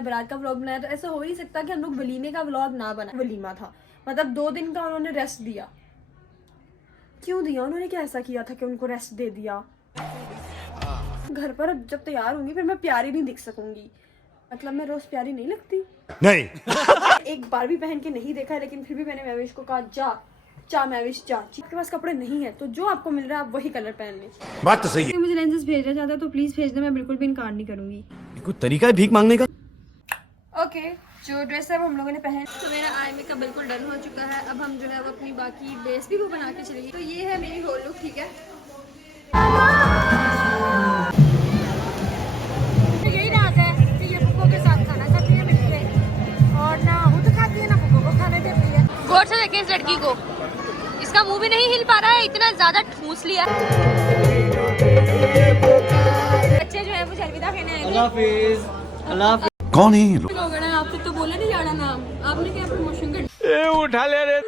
बारात का व्लॉग बनाया, तो ऐसा हो ही नहीं सकता कि हम लोग वलीमे का व्लॉग ना बनाए। वलीमा था, मतलब 2 दिन का उन्होंने रेस्ट दिया। क्यों दिया उन्होंने? क्या ऐसा किया था कि उनको रेस्ट दे दिया? घर पर जब तैयार होंगी फिर मैं प्यारी नहीं दिख सकूंगी। मतलब मैं रोज प्यारी नहीं लगती? नहीं। एक बार भी पहन के नहीं देखा, लेकिन फिर भी मैंने महविश को कहा जा महविश जा, आपके पास कपड़े नहीं है तो जो आपको मिल रहा है आप वही कलर पहन लें। बात तो सही है। मुझे लेंसेज भेजना चाहता है तो प्लीज भेज दे, मैं बिल्कुल भी इनकार नहीं करूंगी। कोई तरीका है भीख मांगने का? ओके, जो ड्रेस है वो हम लोगों ने पहन, तो मेरा आई मेकअप बिल्कुल डन हो चुका है। अब हम जो है वो अपनी बाकी बेस भी वो बना के चलेंगे। तो ये है मेरी होल लुक, ठीक है। यही राज है कि ये फुग्गों के साथ खाना खाती है मिलके, और ना खुद खाती है ना फुग्गों को खाने देती है। गौर से देखें इस लड़की को, इसका मुंह भी नहीं हिल पा रहा है, इतना ज्यादा ठूस लिया। बच्चे जो है वो अलविदा कहने आए थे। कौन है ये लोग? आपसे तो बोला नहीं जाना नाम, आपने क्या प्रमोशन कर उठा ले रे।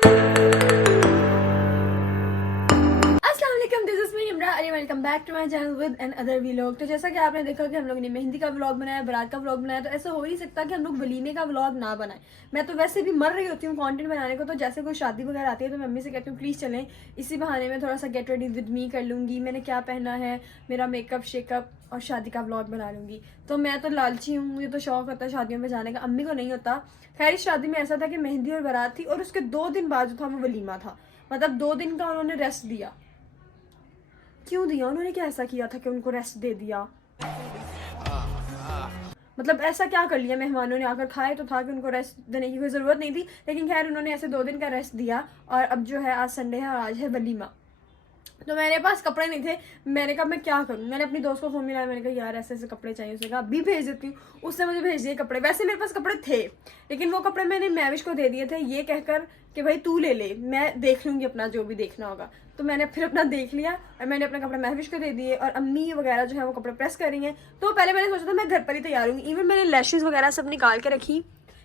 Welcome back to my channel with another vlog. तो जैसा कि आपने देखा कि हम लोगों ने मेहंदी का व्लॉग बनाया, बारात का व्लॉग बनाया, तो ऐसा हो ही नहीं सकता कि हम लोग वलीमे का व्लॉग ना बनाए। मैं तो वैसे भी मर रही होती हूँ कंटेंट बनाने को, तो जैसे कोई शादी वगैरह आती है तो मम्मी से कहती हूँ प्लीज़ चलें, इसी बहाने में थोड़ा सा गेट रेडी विद मी कर लूँगी, मैंने क्या पहना है, मेरा मेकअप शेकअप और शादी का व्लॉग बना लूँगी। तो मैं तो लालची हूँ, मुझे तो शौक होता है शादियों में जाने का, अम्मी को नहीं होता। खैर इस शादी में ऐसा था कि मेहंदी और बारात थी और उसके 2 दिन बाद जो था वो वलीमा था, मतलब 2 दिन का उन्होंने रेस्ट दिया। क्यों दिया उन्होंने? क्या ऐसा किया था कि उनको रेस्ट दे दिया? मतलब ऐसा क्या कर लिया मेहमानों ने? आकर खाए तो था कि उनको रेस्ट देने की कोई ज़रूरत नहीं थी, लेकिन खैर उन्होंने ऐसे 2 दिन का रेस्ट दिया। और अब जो है आज संडे है और आज है वलीमा। तो मेरे पास कपड़े नहीं थे, मैंने कहा मैं क्या करूँ। मैंने अपनी दोस्त को फ़ोन मिलाया, मैंने कहा यार ऐसे ऐसे कपड़े चाहिए। उसने कहा अभी भेज देती हूँ। उसने मुझे भेज दिए कपड़े। वैसे मेरे पास कपड़े थे, लेकिन वो कपड़े मैंने महविश को दे दिए थे ये कहकर कि भाई तू ले ले, मैं देख लूँगी अपना जो भी देखना होगा। तो मैंने फिर अपना देख लिया और मैंने अपने कपड़े महविश को दे दिए। और अम्मी वगैरह जो है वो कपड़े प्रेस कर रही हैं। तो पहले मैंने सोचा था मैं घर पर ही तैयार हूँगी, इवन मैंने लैशेज़ वगैरह सब निकाल के रखी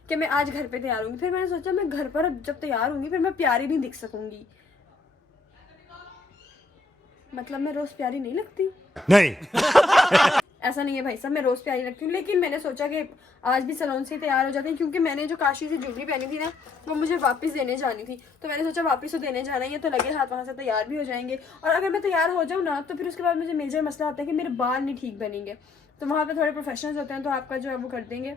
कि मैं आज घर पर तैयार हूँगी। फिर मैंने सोचा मैं घर पर जब तैयार हूँगी फिर मैं प्यारी नहीं दिख सकूँगी। मतलब मैं रोज प्यारी नहीं लगती? नहीं। ऐसा नहीं है भाई साहब, मैं रोज प्यारी लगती हूँ, लेकिन मैंने सोचा कि आज भी सैलून से तैयार हो जाती हूँ, क्योंकि मैंने जो काशी से ज्वेलरी पहनी थी ना वो मुझे वापस देने जानी थी। तो मैंने सोचा वापस तो देने जाना ही है, तो लगे हाथ वहाँ से तैयार भी हो जाएंगे। और अगर मैं तैयार हो जाऊँ ना तो फिर उसके बाद मुझे मेजर मसला आता है कि मेरे बाल नहीं ठीक बनेंगे। तो वहाँ पर थोड़े प्रोफेशनल्स होते हैं तो आपका जो है वो कर देंगे,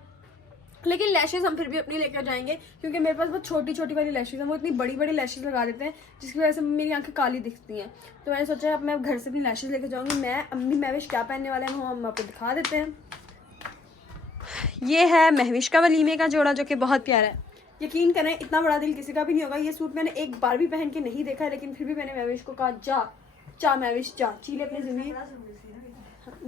लेकिन लैशेज हम फिर भी अपनी लेकर जाएंगे, क्योंकि मेरे पास बहुत छोटी छोटी वाली लैशेज हैं। वो इतनी बड़ी बड़ी लैशेज लगा देते हैं जिसकी वजह से मेरी आंखें काली दिखती हैं। तो मैंने सोचा अब मैं घर से अपनी लैशेज लेकर जाऊंगी। मैं अम्मी महविश क्या पहनने वाले हैं वो हम आपको दिखा देते हैं। ये है महविश का वलीमे का जोड़ा, जो कि बहुत प्यारा है। यकीन करें इतना बड़ा दिल किसी का भी नहीं होगा। ये सूट मैंने एक बार भी पहन के नहीं देखा, लेकिन फिर भी मैंने महविश को कहा जा महविश जा, चीले अपनी जिंदगी।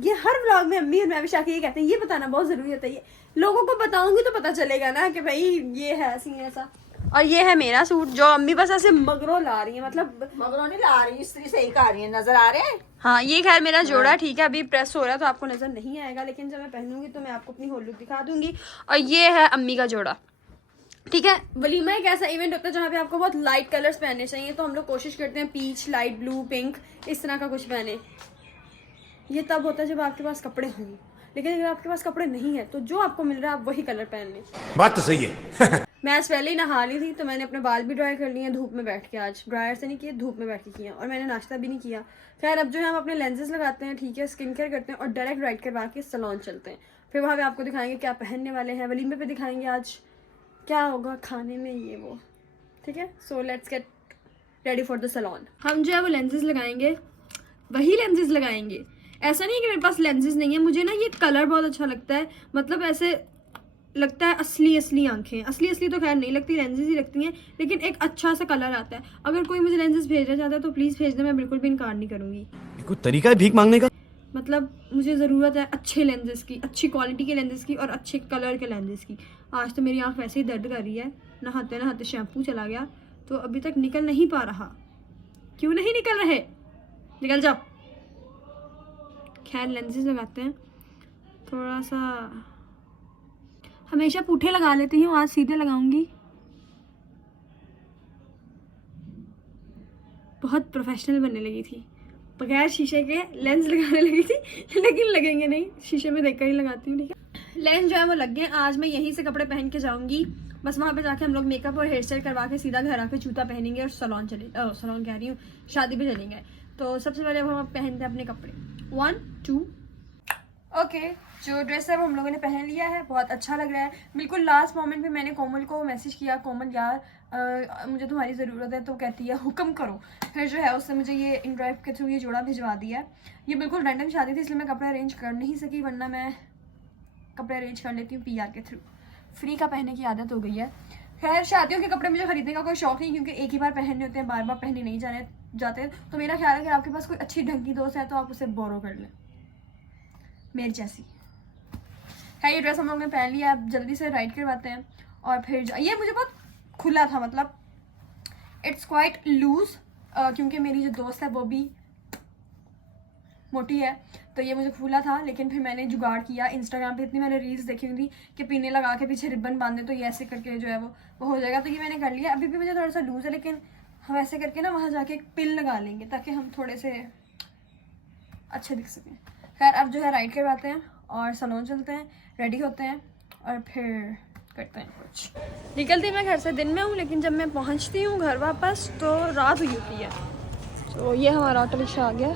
ये हर व्लॉग में अम्मी और महविश आके ये कहते हैं, ये बताना बहुत जरूरी होता है। ये लोगों को बताऊंगी तो पता चलेगा ना कि भाई ये है ऐसी ऐसा। और ये है मेरा सूट जो अम्मी बस ऐसे मगरों ला रही है, मतलब मगरों नहीं ला रही, स्त्री सही खा रही है, नजर आ रहे हैं। हाँ ये खैर मेरा जोड़ा ठीक है, अभी प्रेस हो रहा है तो आपको नजर नहीं आएगा, लेकिन जब मैं पहनूंगी तो मैं आपको अपनी होल लुक दिखा दूंगी। और ये है अम्मी का जोड़ा, ठीक है। वलीमा एक ऐसा इवेंट होता है जहाँ पे आपको बहुत लाइट कलर्स पहनने चाहिए, तो हम लोग कोशिश करते हैं पीच, लाइट ब्लू, पिंक, इस तरह का कुछ पहने। ये तब होता है जब आपके पास कपड़े हों, लेकिन अगर आपके पास कपड़े नहीं है तो जो आपको मिल रहा है आप वही कलर पहन लें। बात तो सही है। मैं आज पहले ही नहा ली थी, तो मैंने अपने बाल भी ड्राई कर लिए हैं धूप में बैठ के। आज ड्रायर से नहीं किए, धूप में बैठ के किया। और मैंने नाश्ता भी नहीं किया। खैर अब जो है हम अपने लेंसेज लगाते हैं, ठीक है, स्किन केयर करते हैं और डायरेक्ट राइड करवा के सैलून चलते हैं। फिर वहाँ पे आपको दिखाएंगे क्या पहनने वाले हैं, वलीमे पे दिखाएंगे आज क्या होगा खाने में, ये वो, ठीक है। So let's get ready for the salon. हम जो है वो लेंसेज लगाएंगे, वही लेंसेज लगाएंगे। ऐसा नहीं है कि मेरे पास लेंसेज नहीं है, मुझे ना ये कलर बहुत अच्छा लगता है, मतलब ऐसे लगता है असली असली आंखें। असली तो खैर नहीं लगती, लेंसेज ही लगती हैं, लेकिन एक अच्छा सा कलर आता है। अगर कोई मुझे लेंसेज भेजना चाहता है तो प्लीज़ भेज दे, मैं बिल्कुल भी इनकार नहीं करूँगी। कोई तरीका है भीख मांगने का? मतलब मुझे ज़रूरत है अच्छे लेंसेज की, अच्छी क्वालिटी के लेंसेज की और अच्छे कलर के लेंसेज की। आज तो मेरी आँख वैसे ही दर्द कर रही है, नहाते नहाते शैम्पू चला गया तो अभी तक निकल नहीं पा रहा। क्यों नहीं निकल रहे? निकल जाओ। खैर लेंसेज लगाते हैं, थोड़ा सा हमेशा पुठे लगा लेती हूँ, आज सीधे लगाऊंगी। बहुत प्रोफेशनल बनने लगी थी, बगैर शीशे के लेंस लगाने लगी थी, लेकिन लगेंगे नहीं, शीशे में देखकर ही लगाती हूँ, ठीक है। लेंस जो है वो लग गए। आज मैं यहीं से कपड़े पहन के जाऊंगी, बस वहाँ पे जाके हम लोग मेकअप और हेयर स्टाइल करवा के सीधा घर आके जूता पहनेंगे और सलोन कह रही हूँ, शादी पे चलेंगे। तो सबसे पहले हम पहनते हैं अपने कपड़े। 1 2 ओके, जो ड्रेस है वो हम लोगों ने पहन लिया है, बहुत अच्छा लग रहा है। बिल्कुल लास्ट मोमेंट पे मैंने कोमल को मैसेज किया, कोमल यार मुझे तुम्हारी ज़रूरत है, तो कहती है हुक्म करो। फिर जो है उससे मुझे ये इनड्राइव के थ्रू ये जोड़ा भिजवा दिया है। ये बिल्कुल रैंडम शादी थी इसलिए मैं कपड़े अरेंज कर नहीं सकी, वरना मैं कपड़े अरेंज कर लेती हूँ PR के थ्रू। फ्री का पहनने की आदत हो गई है। खैर शादियों के कपड़े मुझे खरीदने का कोई शौक नहीं, क्योंकि एक ही बार पहनने होते हैं, बार बार पहने नहीं जाते। तो मेरा ख्याल है अगर आपके पास कोई अच्छी ढंग की दोस्त है तो आप उसे बोरो कर लें, मेरी जैसी है। ये ड्रेस हम लोग ने पहन लिया, अब जल्दी से राइड करवाते हैं और फिर ये मुझे बहुत खुला था, मतलब इट्स क्वाइट लूज, क्योंकि मेरी जो दोस्त है वो भी मोटी है, तो ये मुझे खुला था। लेकिन फिर मैंने जुगाड़ किया, इंस्टाग्राम पे इतनी मैंने रील्स देखी हुई थी कि पीने लगा के पीछे रिबन बांधे तो ये ऐसे करके जो है वो हो जाएगा। तो ये मैंने कर लिया। अभी भी मुझे थोड़ा सा लूज है, लेकिन हम ऐसे करके ना वहाँ जाके एक पिन लगा लेंगे ताकि हम थोड़े से अच्छे दिख सकें। खैर अब जो है राइड करवाते हैं और सलोन चलते हैं, रेडी होते हैं और फिर करते हैं कुछ। निकलती मैं घर से दिन में हूँ, लेकिन जब मैं पहुँचती हूँ घर वापस तो रात हुई होती है। तो ये हमारा ऑटो रिक्शा आ गया।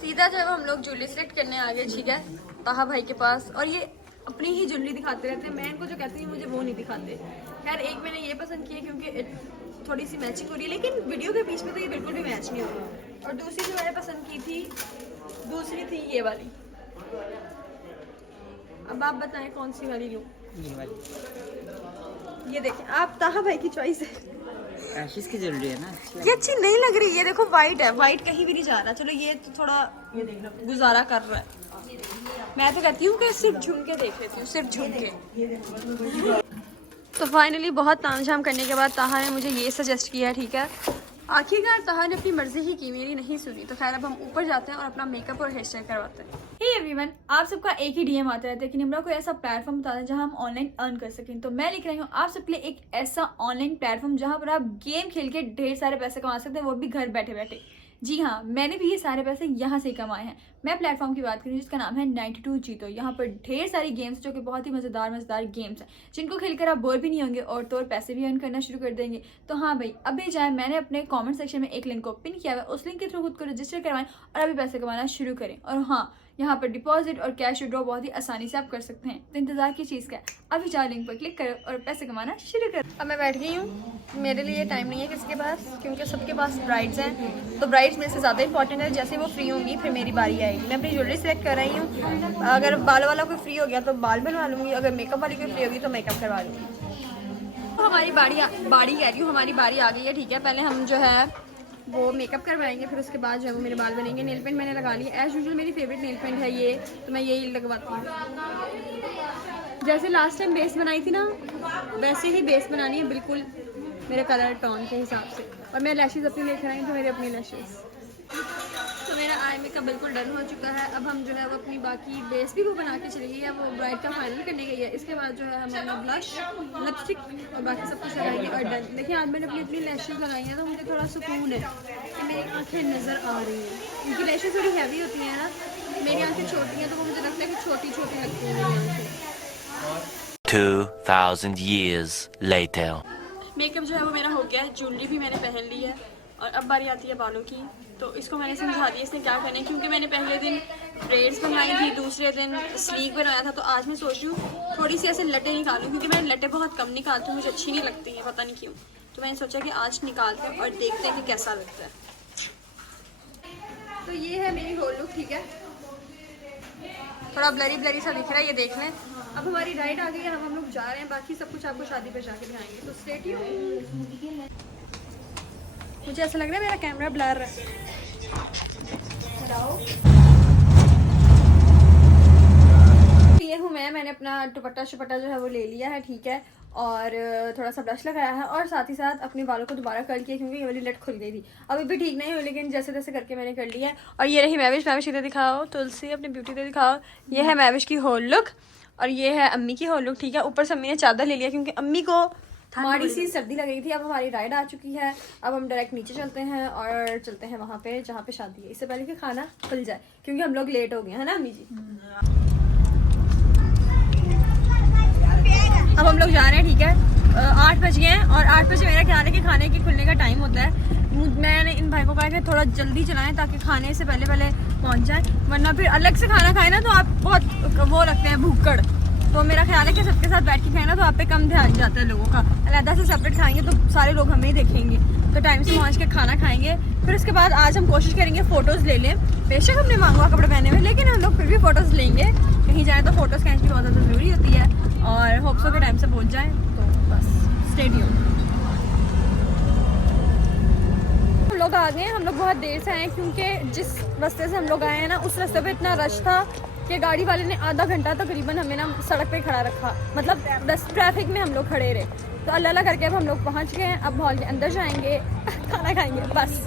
सीधा जो है हम लोग ज्वेलरी सेलेक्ट करने आ गए, ठीक है, ताहा भाई के पास। और ये अपनी ही ज्वेलरी दिखाते रहते हैं, मैं इनको जो कहती हूँ मुझे वो नहीं दिखाते। खैर एक मैंने ये पसंद किया क्योंकि थोड़ी सी मैचिंग हो रही है, लेकिन वीडियो के बीच में तो ये बिल्कुल भी मैच नहीं हो रहा। और दूसरी जो मैंने पसंद की थी, दूसरी थी ये वाली। अब आप बताएं कौन सी वाली लूँ? ये वाली। ये देखें आप, ताहा भाई की चॉइस है। आशीष की ज्वेलरी है ना, ये अच्छी नहीं लग रही, ये देखो वाइट है, वाइट कहीं भी नहीं जा रहा। चलो ये तो थोड़ा ये देख लो गुजारा कर रहा है। मैं तो कहती हूँ कि सिर्फ झुमके देख लेती हूँ, सिर्फ झुमके। तो फाइनली बहुत तामझाम करने के बाद ताहा ने मुझे ये सजेस्ट किया, ठीक है। आखिरकार ताहा ने अपनी मर्जी ही की, मेरी नहीं सुनी। तो खैर अब हम ऊपर जाते हैं और अपना मेकअप और हेयर स्टाइल करवाते हैं। हे एवरीवन, आप सबका एक ही DM आता रहता है कि निम्रा कोई ऐसा प्लेटफॉर्म बता दें जहां हम ऑनलाइन अर्न कर सकें। तो मैं लिख रही हूँ आप सबके लिए एक ऐसा ऑनलाइन प्लेटफॉर्म जहां पर आप गेम खेल के ढेर सारे पैसे कमा सकते हैं, वो भी घर बैठे बैठे। जी हाँ, मैंने भी ये सारे पैसे यहाँ से ही कमाए हैं। मैं प्लेटफॉर्म की बात करूँ जिसका नाम है 92 जीतो। यहाँ पर ढेर सारी गेम्स जो कि बहुत ही मज़ेदार गेम्स हैं, जिनको खेलकर आप बोर भी नहीं होंगे और तो और पैसे भी अर्न करना शुरू कर देंगे। तो हाँ भाई, अभी जाए, मैंने अपने कमेंट सेक्शन में एक लिंक को पिन किया हुआ है, उस लिंक के थ्रू खुद को रजिस्टर करवाएं और अभी पैसे कमाना शुरू करें। और हाँ, यहाँ पर डिपॉजिट और कैश विड्रॉ बहुत ही आसानी से आप कर सकते हैं। तो इंतजार की चीज़ का है, अभी जाओ लिंक पर क्लिक करो और पैसे कमाना शुरू करो। अब मैं बैठ गई हूँ, मेरे लिए टाइम नहीं है किसी के पास, क्योंकि सबके पास ब्राइड्स हैं। तो ब्राइड्स मेरे से ज़्यादा इंपॉर्टेंट है। जैसे वो फ्री होंगी फिर मेरी बारी आएगी। मैं अपनी ज्वेलरी सेलेक्ट कर रही हूँ। अगर बालों वाला कोई फ्री हो गया तो बाल बनवा लूँगी, अगर मेकअप वाली कोई फ्री होगी तो मेकअप करवा लूँगी। तो हमारी बारी कह रही हूँ, हमारी बारी आ गई है, ठीक है। पहले हम जो है वो मेकअप करवाएंगे, फिर उसके बाद जो है वो मेरे बाल बनेंगे। नेल पेंट मैंने लगा लिया, एज यूजुअल मेरी फेवरेट नेल पेंट है ये, तो मैं यही लगवाती हूँ। जैसे लास्ट टाइम बेस बनाई थी ना, वैसे ही बेस बनानी है, बिल्कुल मेरे कलर टोन के हिसाब से। और मैं लैशेज़ अपनी लेकर आई हूँ, तो मेरे अपनी लैशेज़। तो मेरा आई मेकअप बिल्कुल डन हो चुका है। अब हम जो है वो अपनी बाकी बेस भी वो बना के चली गई है, वो ब्राइड का फाइनल करने गई है। इसके बाद जो है हम अपना ब्लश, लिपस्टिक और बाकी सब कुछ लगाएंगे और डन। देखिए आज मैंने अपनी लैशेज़ लगाई हैं, तो मुझे थोड़ा सुकून है कि मेरी आँखें नज़र आ रही हैं, क्योंकि लैशेज़ थोड़ी हैवी होती हैं ना। मेरी आँखें छोटी हैं तो वो मुझे लगता है कि छोटी छोटी लगती हैं मेरी आँखें। 2000 years later. मेकअप जो है वो मेरा हो गया है, ज्वेलरी भी मैंने पहन ली है और अब बारी आती है बालों की। तो इसको मैंने समझा दिया इसने क्या करना है, क्योंकि मैंने पहले दिन ब्रेड्स बनवाई थी, दूसरे दिन स्लीक बनवाया था। तो आज मैं सोच रही हूँ थोड़ी सी ऐसे लटे निकालूँ, क्योंकि मैं लटे बहुत कम निकालती हूँ, मुझे अच्छी नहीं लगती हैं, पता नहीं क्यों। तो मैंने सोचा कि आज निकालते हैं और देखते हैं कि कैसा लगता है। तो ये है मेरी होल लुक, ठीक है। थोड़ा ब्लरी सा दिख रहा है, ये देख लें। अब हमारी राइड आ गई है, हम लोग जा रहे हैं। बाकी सब कुछ आपको शादी पर जाके दिखाएंगे, तो स्टे ट्यून्ड। मुझे ऐसा लग रहा है मेरा कैमरा ब्लर है। ये हूँ मैंने अपना दुपट्टा जो है वो ले लिया है, ठीक है। और थोड़ा सा ब्रश लगाया है और साथ ही साथ अपने बालों को दोबारा कर किया, क्योंकि ये वाली लट खुल गई थी। अभी भी ठीक नहीं हुई, लेकिन जैसे तैसे करके मैंने कर लिया है। और ये रही मैविश इधर दिखाओ, तुलसी अपनी ब्यूटी इधर दिखाओ। ये है मैविश की होल लुक और ये है अम्मी की होल लुक, ठीक है। ऊपर से अम्मी ने चादर ले लिया, क्योंकि अम्मी को माड़ी सी सर्दी लग रही थी। अब हमारी राइड आ चुकी है, अब हम डायरेक्ट नीचे चलते हैं और चलते हैं वहाँ पे जहाँ पे शादी है, इससे पहले कि खाना खुल जाए, क्योंकि हम लोग लेट हो गए हैं ना अम्मी जी। अब हम लोग जा रहे हैं, ठीक है। 8 बज गए हैं और 8 बजे मेरा ख्याल है कि खाने के खुलने का टाइम होता है। मैंने इन भाई को कहा कि थोड़ा जल्दी चलाएं ताकि खाने से पहले पहुंच जाए, वरना फिर अलग से खाना खाए ना तो आप बहुत वो लगते हैं भूखड़। तो मेरा ख्याल है कि सबके साथ बैठ के खाए ना तो आप पे कम ध्यान जाता है लोगों का। अलग से सेपरेट खाएंगे तो सारे लोग हमें ही देखेंगे, तो टाइम से पहुँच के खाना खाएंगे। फिर उसके बाद आज हम कोशिश करेंगे फ़ोटोज़ ले लें। बेशक हमने मांगवा कपड़े पहने हुए, लेकिन हम लोग फिर भी फ़ोटोज़ लेंगे। कहीं जाए तो फ़ोटोज़ खींचने की बहुत ज़्यादा ज़रूरी होती है और होप्सो के टाइम से पहुँच जाएँ। तो बस स्टेडियम हम लोग आ गए हैं। हम लोग बहुत देर से आए हैं क्योंकि जिस रास्ते से हम लोग आए हैं ना उस रास्ते पे इतना रश था कि गाड़ी वाले ने आधा घंटा तकरीबन हमें ना सड़क पे खड़ा रखा, मतलब ट्रैफिक में हम लोग खड़े रहे। तो अल्लाह करके अब हम लोग पहुंच गए हैं। अब हॉल के अंदर जाएंगे, खाना खाएंगे बस।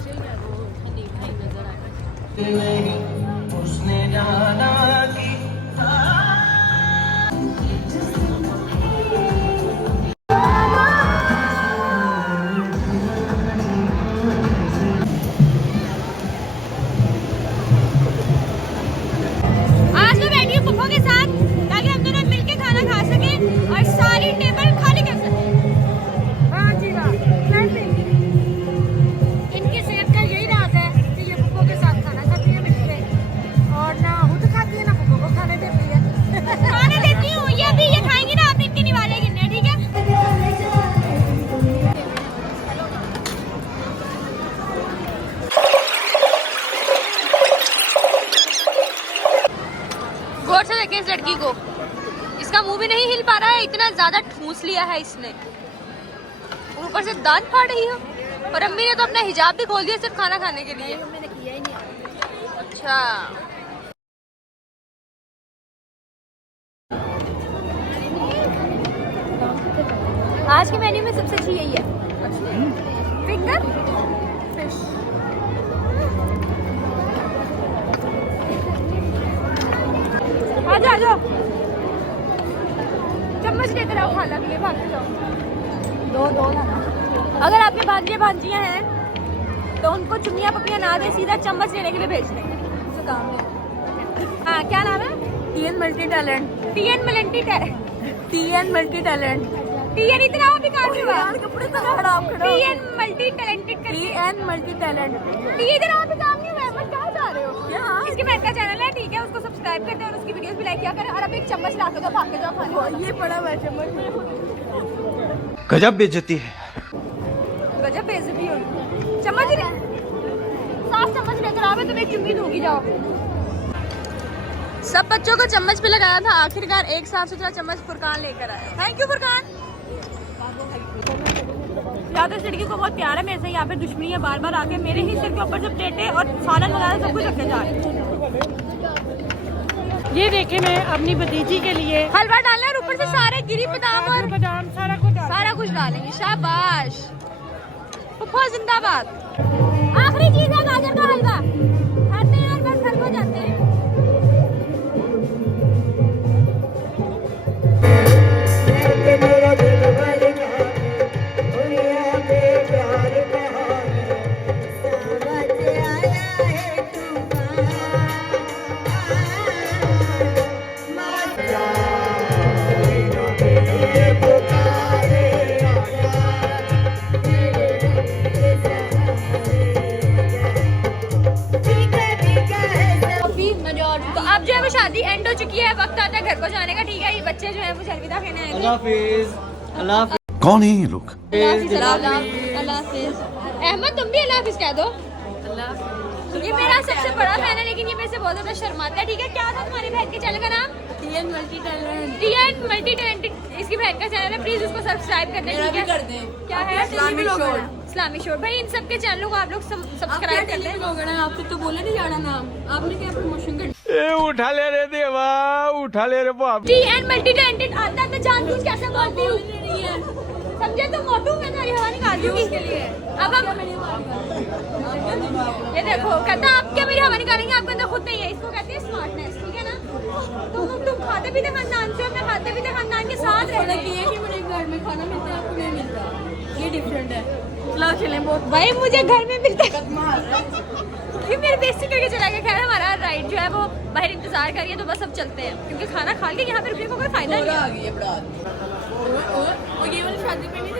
गौर से देखें इस लड़की को, इसका मुंह भी नहीं हिल पा रहा है, इतना ज्यादा ठूस लिया है इसने, और ऊपर से दांत फाड़ रही हो। और अम्मी ने तो अपना हिजाब भी खोल दिया सिर्फ खाना खाने के लिए। मैंने किया ही नहीं। अच्छा आज के मेन्यू में सबसे अच्छी यही है, फिंगर फिश। आ जाओ चम्मच लेकर आओ, खाना के लिए भाग जाओ। दो लाना। अगर आपके भांजे भांजियां हैं तो उनको चुनिया पपियां ना दे, सीधा चम्मच लेने के लिए भेज दें। काम है। हाँ क्या नाम है? TN multi talent. TN इतना भी काम नहीं हुआ। कपड़े तो खराब करो। TN multi talented. TN इतना भी काम नहीं हुआ। बस कहाँ जा रहे हो? इसके बहन का चैनल है, ठीक है, उसको सब्सक्राइब करते हैं और उसकी वीडियोस भी लाइक किया करें। और अब एक चम्मच ला के दो, भाग के जाओ खाने। ये पड़ा हुआ चम्मच। गजब बेइज्जती है। गजब बेइज्जती हो। चम्मच साफ चम्मच लेकर आओ, तुम एक चुम्मी दूंगी, जाओ। सब बच्चों को चम्मच पे लगाया था, आखिरकार एक साफ सुथरा चम्मच फुरकान लेकर आया। Thank you Furqan. या तो इस लड़की को बहुत प्यार है मेरे से, यहाँ पे दुश्मनी है, बार बार आके मेरे ही सिर के ऊपर जब प्लेटें और सालन वगैरह सब कुछ रखे जा रहे। ये देखे मैं अपनी भतीजी के लिए हलवा डालना है, ऊपर से सारे गिरी बादाम और बादाम सारा कुछ डालेंगे। शाबाश, फुफा जिंदाबाद। आखिरी चीज है गाजर का हलवा, खाते हैं और बस घर को जाते हैं। तो अब जो है वो शादी एंड हो चुकी है, वक्त आता है घर को जाने का, ठीक है। ये बच्चे जो है मुझे अलविदा कहने आएंगे। अल्लाह हाफिज। कौन है ये लोग? अल्लाह हाफिज। अहमद तुम भी अल्लाह हाफिज कह दो। ये मेरा सबसे बड़ा फैन है, लेकिन ये मेरे से बहुत ज्यादा शर्माता है, ठीक है। क्या था तुम्हारी बहन के चैनल का नाम? TN मल्टी टैलेंटेड इसकी बहन का चैनल है, प्लीज उसको सब्सक्राइब कर दें, ठीक है। क्या है? इस्लामी शोर। भाई इन सबके चैनलों को आप लोग सब्सक्राइब कर दें। आपसे तो बोले नहीं जाना नाम, आपने क्या प्रमोशन कर। उठा ले रे देवा, उठा ले रे बाप। TN मल्टी टैलेंटेड आता है, मैं जानबूझ कैसे बोलती हूँ, समझे? तो मोटू मैं तुम्हारी हवा निकाल दूंगी इसके लिए। अब हम ये देखो, कहता आप क्या मेरी हवा निकालेंगे, आपके अंदर खुद नहीं है। इसको कहते हैं स्मार्टनेस, ठीक है ना। तुम खाते पीते खानदान से, अपने खाते पीते खानदान के साथ रहना चाहिए कि मेरे घर में खाना मिलता है, आपको नहीं मिलता। डिफरेंट है। चलो खेलें बहुत। भाई मुझे घर में मिलता है फिर मेरे बेइज्जती करके चला गया। खैर हमारा राइड जो है वो बाहर इंतजार करिए, तो बस अब चलते हैं क्योंकि खाना खा के यहाँ पे रुकने को कोई फायदा नहीं है। और ये वाली शादी पे नहीं थे।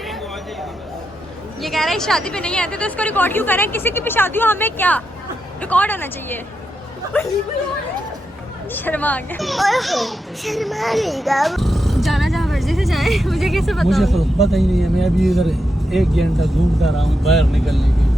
ये कह रहा है शादी पे नहीं आते तो इसको रिकॉर्ड क्यों कर रहे हैं? किसी की भी शादी हो हमें क्या रिकॉर्ड आना चाहिए। शर्मा आ गया। जाना जहाँ मर्जी से जाए, मुझे कैसे पता मुझे होगा? तो पता ही नहीं है, मैं अभी इधर 1 घंटा घूमता रहा हूँ बाहर निकलने के।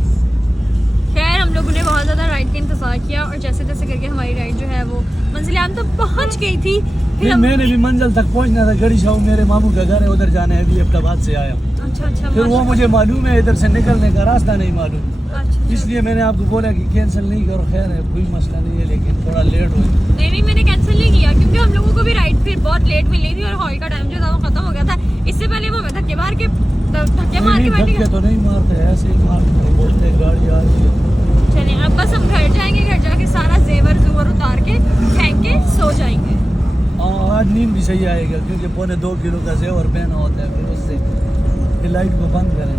खैर हम लोगों ने बहुत ज़्यादा राइड का इंतजार किया और जैसे जैसे करके हमारी राइड जो है वो मंजिल आम तक पहुँच गई थी। फिर मैंने भी मंजिल तक पहुँचना था। गड़ी शाहू मेरे मामू का घर है, उधर जाना है, अभी अहमदाबाद से आया हूँ। अच्छा फिर वो मुझे मालूम है इधर से निकलने का रास्ता नहीं मालूम, अच्छा इसलिए मैंने आपको बोला कि कैंसिल नहीं करो। खैर है, कोई मसला नहीं है, लेकिन थोड़ा लेट हो गया। नहीं मैंने कैंसिल नहीं किया क्योंकि हम लोगों को भी राइड फिर बहुत लेट मिली थी और हॉल का टाइम जो था वो खत्म हो गया था। इससे पहले वो हमें धक्के मार के बैठ धक्के तो नहीं मारते, ऐसे ही मारते, बोलते गाड़ी आ रही है। चले अब बस हम घर जाएंगे, घर जाके सारा जेवर जुवर उतार के फेंक के सो जाएंगे। हाँ, आज नींद भी सही आएगा क्योंकि 2.25 किलो का जेवर पहना होता है। फिर उससे फिर लाइट को बंद करें।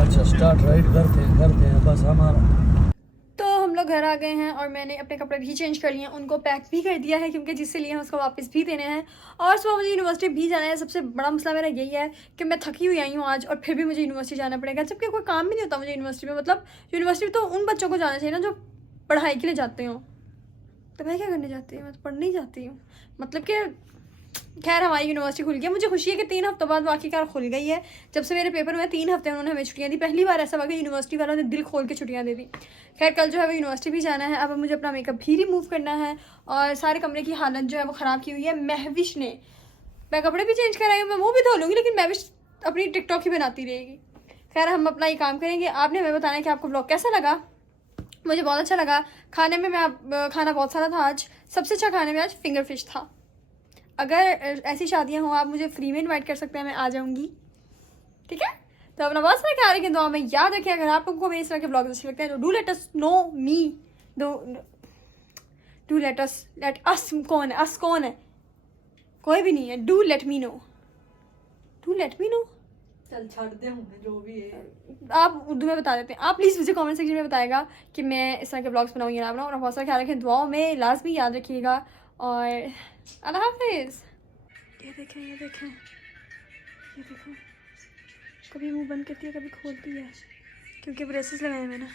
अच्छा स्टार्ट राइड करते हैं बस हमारा। तो हम लोग घर आ गए हैं और मैंने अपने कपड़े भी चेंज कर लिए हैं, उनको पैक भी कर दिया है क्योंकि जिससे लिए हैं उसको वापस भी देने हैं। और सुबह मुझे यूनिवर्सिटी भी जाना है। सबसे बड़ा मसला मेरा यही है कि मैं थकी हुई आई हूँ आज और फिर भी मुझे यूनिवर्सिटी जाना पड़ेगा, जबकि कोई काम भी नहीं होता मुझे यूनिवर्सिटी में। मतलब यूनिवर्सिटी तो उन बच्चों को जाना चाहिए ना जो पढ़ाई के लिए जाते हो, तो मैं क्या करने जाती हूँ? मैं तो पढ़ने ही जाती हूँ। मतलब कि खैर हमारी यूनिवर्सिटी खुल गई। मुझे खुशी है कि 3 हफ्तों बाद बाकी कार खुल गई है। जब से मेरे पेपर में 3 हफ्ते उन्होंने हमें छुट्टियां दी। पहली बार ऐसा हुआ कि यूनिवर्सिटी वालों ने दिल खोल के छुट्टियां दे दी। खैर कल जो है वो यूनिवर्सिटी भी जाना है। अब मुझे अपना मेकअप भी रिमूव करना है और सारे कमरे की हालत जो है वो ख़राब की हुई है महविश ने। मैं कपड़े भी चेंज कराई हूँ, मैं मुँह भी धो लूँगी, लेकिन महविश अपनी टिकटॉक ही बनाती रहेगी। खैर हम अपना ये काम करेंगे। आपने हमें बताना है कि आपको ब्लॉग कैसा लगा। मुझे बहुत अच्छा लगा। खाने में खाना बहुत सारा था आज। सबसे अच्छा खाने में आज फिंगर फिश था। अगर ऐसी शादियां हो आप मुझे फ्री में इनवाइट कर सकते हैं, मैं आ जाऊंगी। ठीक है, तो अपना बहुत सारा ख्याल रखें, दुआ में याद रखें। अगर आप लोगों को मेरे इस तरह के ब्लॉग्स अच्छे लगते हैं तो do let us know me do let us कौन है? अस कौन है? कोई भी नहीं है। डू लेट मी नो चल छाड़ दे हमें जो भी है। आप उर्दू में बता देते हैं। आप प्लीज़ मुझे कमेंट सेक्शन में बताएगा कि मैं इस तरह के ब्लॉग्स बनाऊँ या ना बनाऊँ। और बहुत सारा ख्याल रखें, दुआओं में लाजमी याद रखिएगा और अल्लाह हाफिज़। ये देखें कभी मुंह बंद करती है कभी खोलती है क्योंकि ब्रेसेस लगाए मैंने।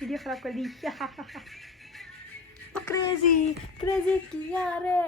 वीडियो ख़राब कर दी। क्रेजी किया रे।